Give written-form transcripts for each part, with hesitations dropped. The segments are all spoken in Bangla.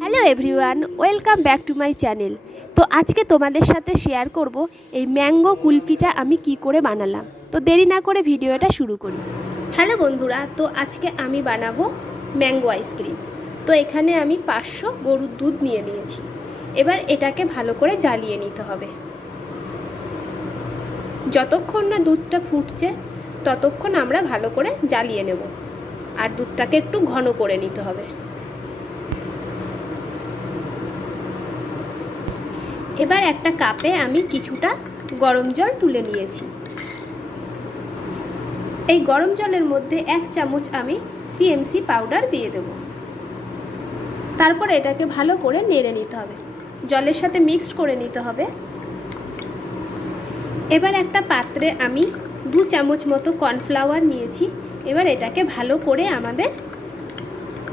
Hello everyone, welcome back to my channel. তো আজকে তোমাদের সাথে শেয়ার করব এই ম্যাঙ্গো কুলফিটা আমি কি করে বানালাম। তো দেরি না করে ভিডিওটা শুরু করি। হ্যালো বন্ধুরা, তো আজকে আমি বানাবো ম্যাঙ্গো আইসক্রিম। তো এখানে আমি 500 গরুর দুধ নিয়ে নিয়েছি। এবার এটাকে ভালো করে জ্বালিয়ে নিতে হবে। যতক্ষণ না দুধটা ফুটছে ততক্ষণ আমরা ভালো করে জ্বালিয়ে নেব, আর দুধটাকে একটু ঘন করে নিতে হবে। এবার একটা কাপে আমি কিছুটা গরম জল তুলে নিয়েছি। এই গরম জলের মধ্যে 1 চামচ আমি সিএমসি পাউডার দিয়ে দেব। তারপর এটাকে ভালো করে নেড়ে নিতে হবে, জলের সাথে মিক্সড করে নিতে হবে। এবার একটা পাত্রে আমি 2 চামচ মতো কর্নফ্লাওয়ার নিয়েছি। এবার এটাকে ভালো করে আমাদের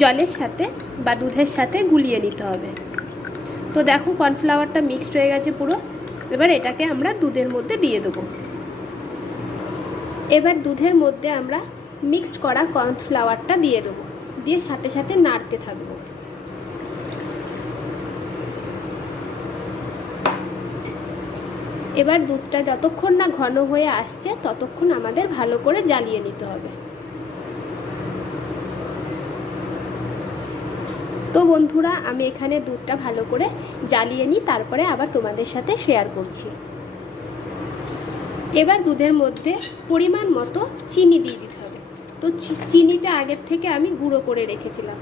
জলের সাথে বা দুধের সাথে গুলিয়ে নিতে হবে। তো দেখো কর্নফ্লাওয়ারটা মিক্সড হয়ে গেছে পুরো। এবার এটাকে আমরা দুধের মধ্যে দিয়ে দেবো। এবার দুধের মধ্যে আমরা মিক্সড করা কর্নফ্লাওয়ারটা দিয়ে দেবো, দিয়ে সাথে সাথে নাড়তে থাকবো। এবার দুধটা যতক্ষণ না ঘন হয়ে আসছে ততক্ষণ আমাদের ভালো করে জ্বালিয়ে নিতে হবে। তো বন্ধুরা, আমি এখানে দুধটা ভালো করে জ্বালিয়ে নিই, তারপরে আবার তোমাদের সাথে শেয়ার করছি। এবার দুধের মধ্যে পরিমাণ মতো চিনি দিয়ে দিতে হবে। তো চিনিটা আগের থেকে আমি গুঁড়ো করে রেখেছিলাম।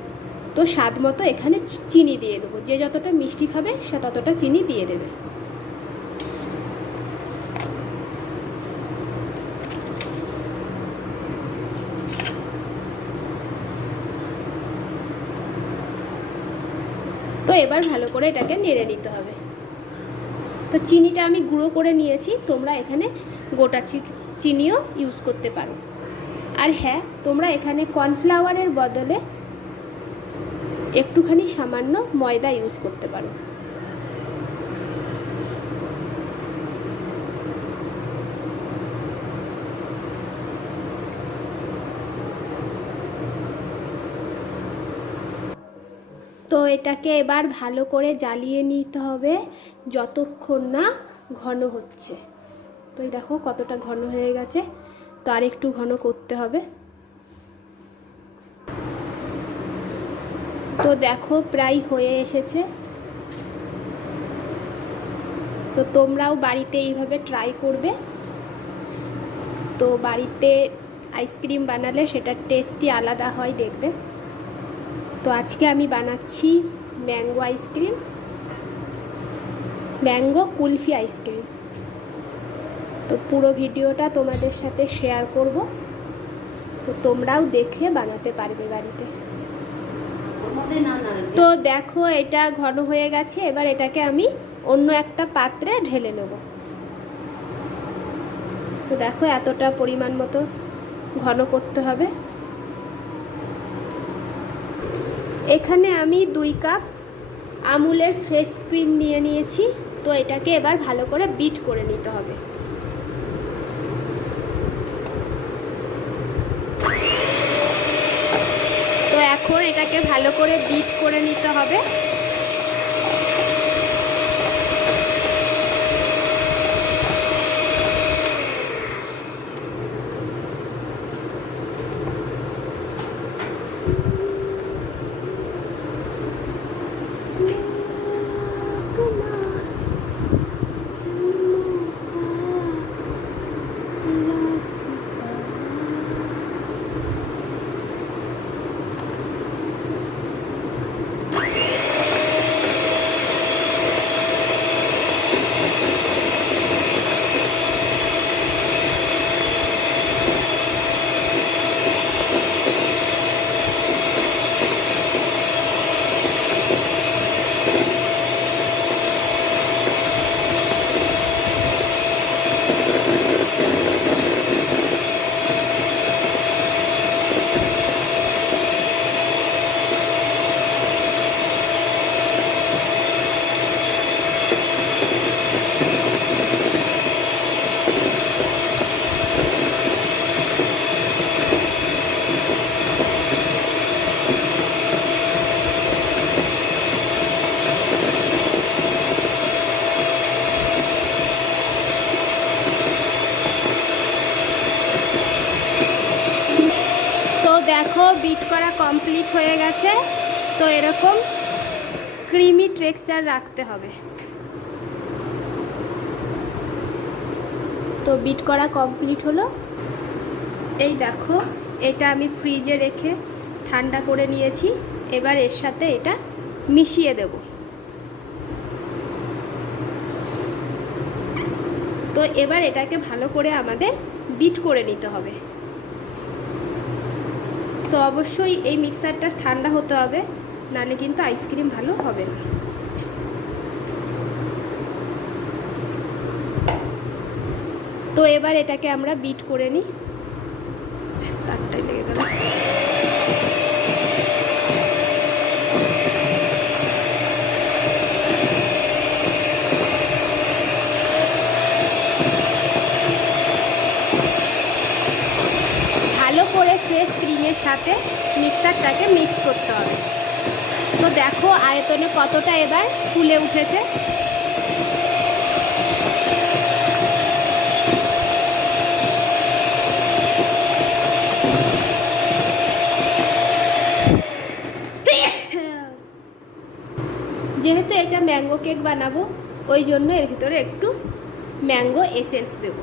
তো স্বাদ মতো এখানে চিনি দিয়ে দেবো। যে যতটা মিষ্টি খাবে সে ততটা চিনি দিয়ে দেবে। তো এবার ভালো করে এটাকে নেড়ে নিতে হবে। তো চিনিটা আমি গুঁড়ো করে নিয়েছি, তোমরা এখানে গোটা চিনিও ইউজ করতে পারো। আর হ্যাঁ, তোমরা এখানে কর্নফ্লাওয়ারের বদলে একটুখানি সামান্য ময়দা ইউজ করতে পারো। তো এটাকে এবার ভালো করে জ্বালিয়ে নিতে হবে যতক্ষণ না ঘন হচ্ছে। তো এই দেখো কতটা ঘন হয়ে গেছে। তো আর একটু ঘন করতে হবে। তো দেখো প্রায় হয়ে এসেছে। তো তোমরাও বাড়িতে এইভাবে ট্রাই করবে। তো বাড়িতে আইসক্রিম বানালে সেটার টেস্টই আলাদা হয়, দেখবে। তো আজকে আমি বানাচ্ছি mango ice cream, mango kulfi ice cream. তো পুরো ভিডিওটা তোমাদের সাথে শেয়ার করব। তো তোমরাও দেখে বানাতে পারবে বাড়িতে। তো দেখো এটা ঘন হয়ে গেছে। এবার এটাকে আমি অন্য একটা পাত্রে ঢেলে নেব। তো দেখো এতটা পরিমাণ মতো ঘন করতে হবে। এখানে আমি 2 কাপ আমুলের ফ্রেশ ক্রিম নিয়ে নিয়েছি। তো এটাকে এবার ভালো করে বিট করে নিতে হবে। তো এখন এটাকে ভালো করে বিট করে নিতে হবে। কমপ্লিট হয়ে গেছে। তো এরকম ক্রিমি টেক্সচার রাখতে হবে। তো বিট করা কমপ্লিট হলো। এই দেখো, এটা আমি ফ্রিজে রেখে ঠান্ডা করে নিয়েছি। এবার এর সাথে এটা মিশিয়ে দেব। তো এবার এটাকে ভালো করে আমাদের বিট করে নিতে হবে। তো অবশ্যই এই মিক্সারটা ঠান্ডা হতে হবে, নাহলে কিন্তু আইসক্রিম ভালো হবে না। তো এবার এটাকে আমরা বিট করে নিই। তারটাই লেগে গেল। ভালো করে ফ্রেশ ক্রিমের সাথে মিক্সারটাকে মিক্স করতে হবে। তো দেখো আয়তনে কতটা এবার ফুলে উঠেছে। যেহেতু এটা ম্যাঙ্গো কেক বানাবো, ওই জন্য এর ভিতরে একটু ম্যাঙ্গো এসেন্স দেব।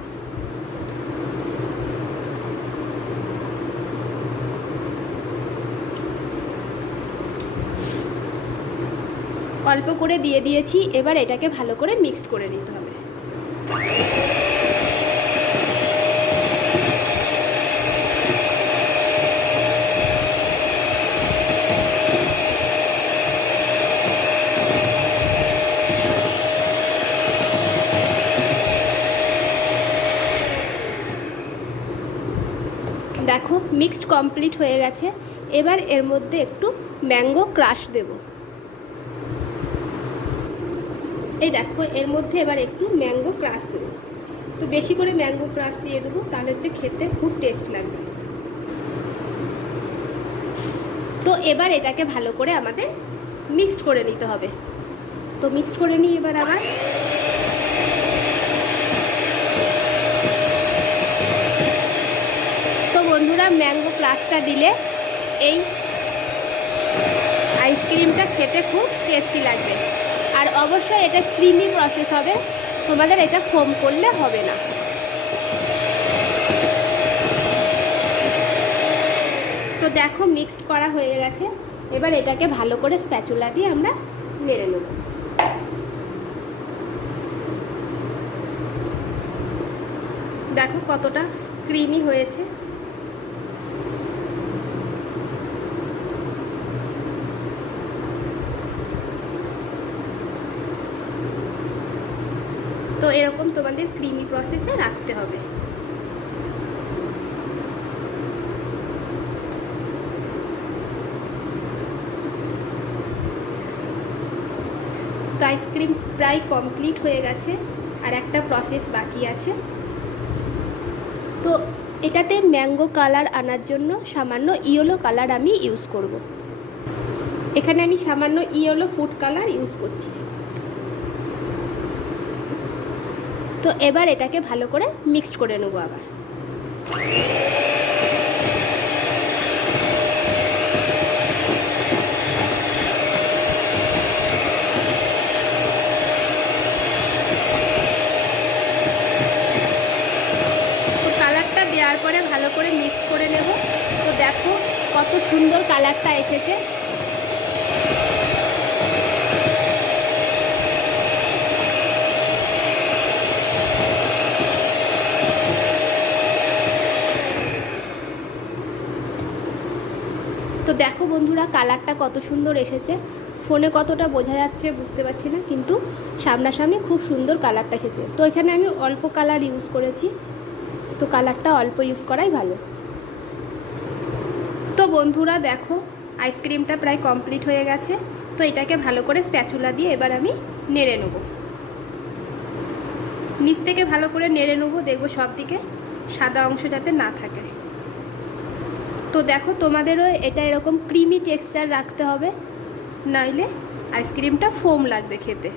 অল্প করে দিয়ে দিয়েছি। এবার এটাকে ভালো করে মিক্সড করে নিতে হবে। দেখো মিক্সড কমপ্লিট হয়ে গেছে। এবার এর মধ্যে একটু ম্যাঙ্গো ক্রাশ দেব। এই দেখো এর মধ্যে এবার একটু ম্যাঙ্গো ক্রাশ দেব। তো বেশি করে ম্যাঙ্গো ক্রাশ দিয়ে দেবো, তাহলে হচ্ছে খেতে খুব টেস্ট লাগবে। তো এবার এটাকে ভালো করে আমাদের মিক্সড করে নিতে হবে। তো মিক্সড করে নিই এবার আবার। তো বন্ধুরা, ম্যাঙ্গো ক্রাশটা দিলে এই আইসক্রিমটা খেতে খুব টেস্টি লাগবে। আর অবশ্যই এটা ক্রিমি প্রসেস হবে, তোমাদের এটা ফোম করলে হবে না। তো দেখো মিক্সড করা হয়ে গেছে। এবার এটাকে ভালো করে স্প্যাচুলা দিয়ে আমরা নেড়ে নেব। দেখো কতটা ক্রিমি হয়েছে। তো এরকম তোমাদের ক্রিমি প্রসেসে রাখতে হবে। তো আইসক্রিম প্রায় কমপ্লিট হয়ে গেছে, আর একটা প্রসেস বাকি আছে। তো এটাতে ম্যাঙ্গো কালার আনার জন্য সামান্য ইয়েলো কালার আমি ইউজ করব। এখানে আমি সামান্য ইয়েলো ফুড কালার ইউজ করছি। তো এবার এটাকে ভালো করে মিক্সড করে নেব আবার। তো কালারটা দেওয়ার পরে ভালো করে মিক্স করে নেব। তো দেখো কত সুন্দর কালারটা এসেছে। তো দেখো বন্ধুরা, কালারটা কত সুন্দর এসেছে। ফোনে কতটা বোঝা যাচ্ছে বুঝতে পারছি না, কিন্তু সামনাসামনি খুব সুন্দর কালারটা এসেছে। তো এখানে আমি অল্প কালার ইউজ করেছি। তো কালারটা অল্প ইউজ করাই ভালো। তো বন্ধুরা দেখো আইসক্রিমটা প্রায় কমপ্লিট হয়ে গেছে। তো এটাকে ভালো করে স্প্যাচুলা দিয়ে এবার আমি নেড়ে নেব। নিচ থেকে ভালো করে নেড়ে নেব, দেখবো সব দিকে সাদা অংশ যাতে না থাকে। তো দেখো তোমাদেরও এটা এরকম ক্রিমি টেক্সচার রাখতে হবে, নইলে আইসক্রিমটা ফোম লাগবে খেতে।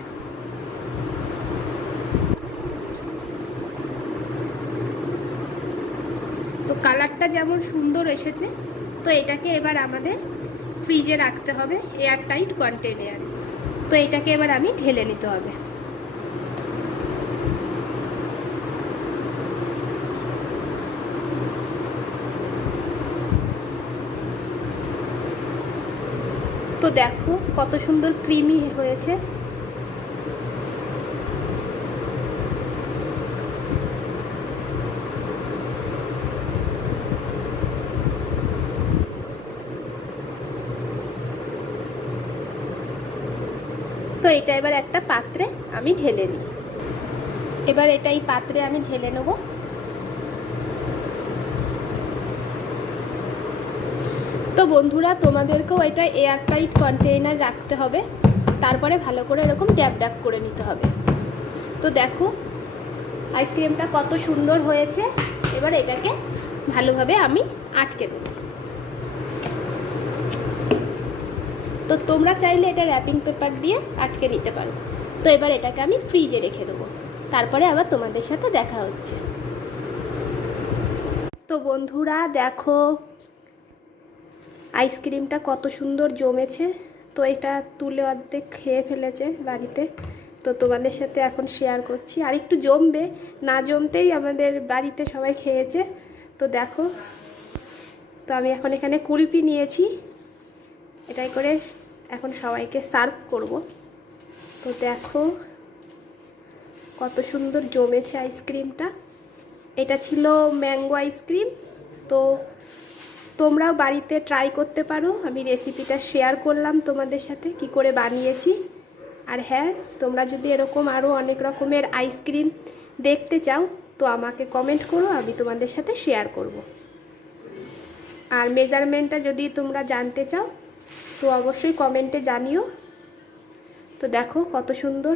তো কালারটা যেমন সুন্দর এসেছে, তো এটাকে এবার আমাদের ফ্রিজে রাখতে হবে এয়ার টাইট কন্টেনারে। তো এটাকে এবার আমি ঢেলে নিতে হবে। তো দেখো কত সুন্দর ক্রিমি হয়েছে। তো এটা এবার একটা পাত্রে আমি ঢেলে নিই। এবার এটা এই পাত্রে আমি ঢেলে নেব। তো বন্ধুরা, তোমাদেরকেও এটা এয়ার টাইট কন্টেইনার রাখতে হবে, তারপরে ভালো করে এরকম ড্যাব ড্যাব করে নিতে হবে। তো দেখো আইসক্রিমটা কত সুন্দর হয়েছে। এবার এটাকে ভালোভাবে আমি আটকে দেব। তো তোমরা চাইলে এটা র্যাপিং পেপার দিয়ে আটকে নিতে পারো। তো এবার এটাকে আমি ফ্রিজে রেখে দেবো, তারপরে আবার তোমাদের সাথে দেখা হচ্ছে। তো বন্ধুরা দেখো আইসক্রিমটা কত সুন্দর জমেছে। তো এটা তুলে অর্ধেক খেয়ে ফেলেছে বাড়িতে। তো তোমাদের সাথে এখন শেয়ার করছি। আর একটু জমবে, না জমতেই আমাদের বাড়িতে সবাই খেয়েছে। তো দেখো, তো আমি এখন এখানে কুলফি নিয়েছি, এটাই করে এখন সবাইকে সার্ভ করব। তো দেখো কত সুন্দর জমেছে আইসক্রিমটা। এটা ছিল ম্যাঙ্গো আইসক্রিম। তো তোমরাও বাড়িতে ট্রাই করতে পারো। আমি রেসিপিটা শেয়ার করলাম তোমাদের সাথে কি করে বানিয়েছি। আর হ্যাঁ, তোমরা যদি এরকম আরও অনেক রকমের আইসক্রিম দেখতে চাও তো আমাকে কমেন্ট করো, আমি তোমাদের সাথে শেয়ার করব। আর মেজারমেন্টটা যদি তোমরা জানতে চাও তো অবশ্যই কমেন্টে জানিও। তো দেখো কত সুন্দর,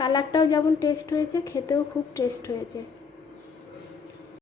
কালারটাও যেমন টেস্ট হয়েছে, খেতেও খুব টেস্ট হয়েছে।